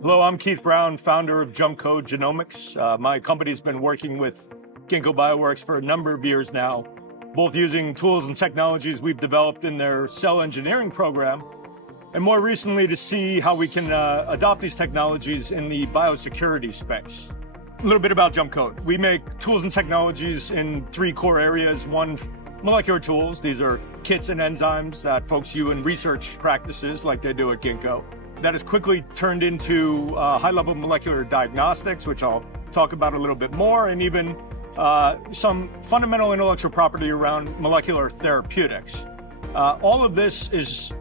Hello, I'm Keith Brown, founder of Jumpcode Genomics. My company's been working with Ginkgo Bioworks for a number of years now, both using tools and technologies we've developed in their cell engineering program, and more recently to see how we can adopt these technologies in the biosecurity space. A little bit about Jumpcode. We make tools and technologies in three core areas. One, molecular tools. These are kits and enzymes that folks use in research practices like they do at Ginkgo. That has quickly turned into high-level molecular diagnostics, which I'll talk about a little bit more, and even some fundamental intellectual property around molecular therapeutics. All of this is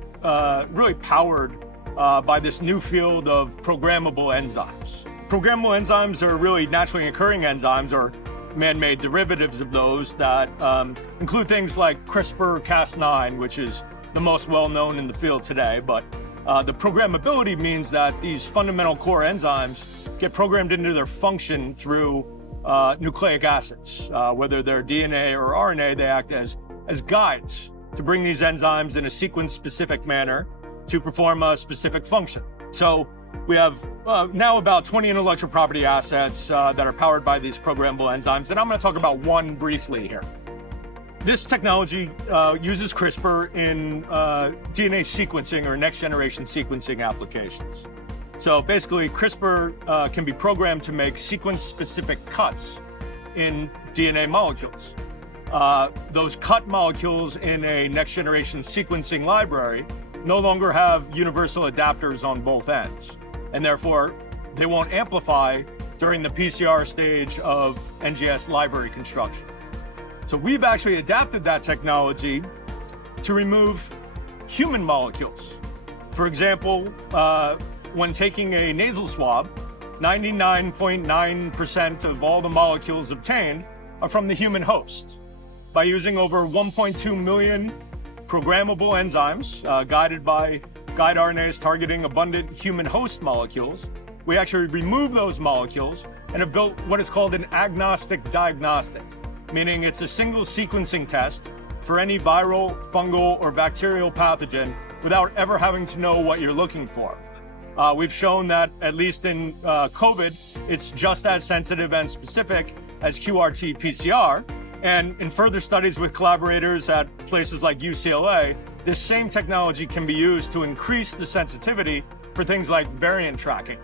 really powered by this new field of programmable enzymes. Programmable enzymes are really naturally occurring enzymes or man-made derivatives of those that include things like CRISPR-Cas9, which is the most well-known in the field today, but the programmability means that these fundamental core enzymes get programmed into their function through nucleic acids. Whether they're DNA or RNA, they act as guides to bring these enzymes in a sequence-specific manner to perform a specific function. So we have now about 20 intellectual property assets that are powered by these programmable enzymes, and I'm going to talk about one briefly here. This technology uses CRISPR in DNA sequencing or next-generation sequencing applications. So basically, CRISPR can be programmed to make sequence-specific cuts in DNA molecules. Those cut molecules in a next-generation sequencing library no longer have universal adapters on both ends, and therefore they won't amplify during the PCR stage of NGS library construction. So we've actually adapted that technology to remove human molecules. For example, when taking a nasal swab, 99.9% of all the molecules obtained are from the human host. By using over 1.2 million programmable enzymes guided by guide RNAs targeting abundant human host molecules, we actually remove those molecules and have built what is called an agnostic diagnostic, meaning it's a single sequencing test for any viral, fungal, or bacterial pathogen without ever having to know what you're looking for. We've shown that, at least in COVID, it's just as sensitive and specific as QRT-PCR. And in further studies with collaborators at places like UCLA, this same technology can be used to increase the sensitivity for things like variant tracking.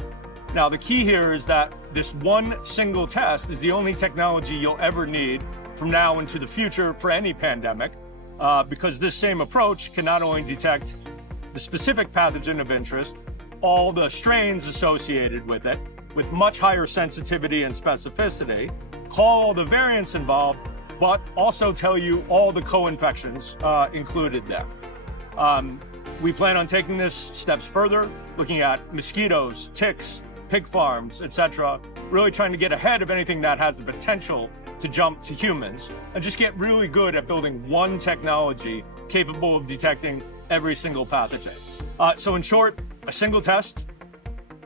Now, the key here is that this one single test is the only technology you'll ever need from now into the future for any pandemic, because this same approach can not only detect the specific pathogen of interest, all the strains associated with it, with much higher sensitivity and specificity, call all the variants involved, but also tell you all the co-infections included there. We plan on taking this steps further, looking at mosquitoes, ticks, pig farms, etc., really trying to get ahead of anything that has the potential to jump to humans, and just get really good at building one technology capable of detecting every single pathogen. So in short, a single test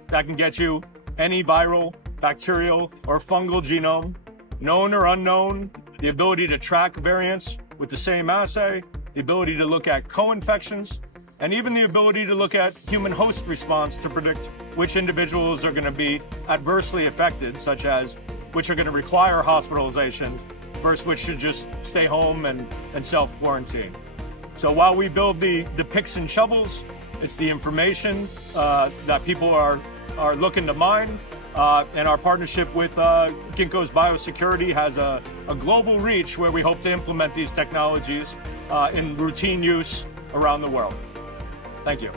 that can get you any viral, bacterial, or fungal genome, known or unknown, the ability to track variants with the same assay, the ability to look at co-infections, and even the ability to look at human host response to predict which individuals are going to be adversely affected, such as which are going to require hospitalizations versus which should just stay home and self-quarantine. So while we build the picks and shovels, it's the information that people are looking to mine, and our partnership with Ginkgo's biosecurity has a global reach where we hope to implement these technologies in routine use around the world. Thank you.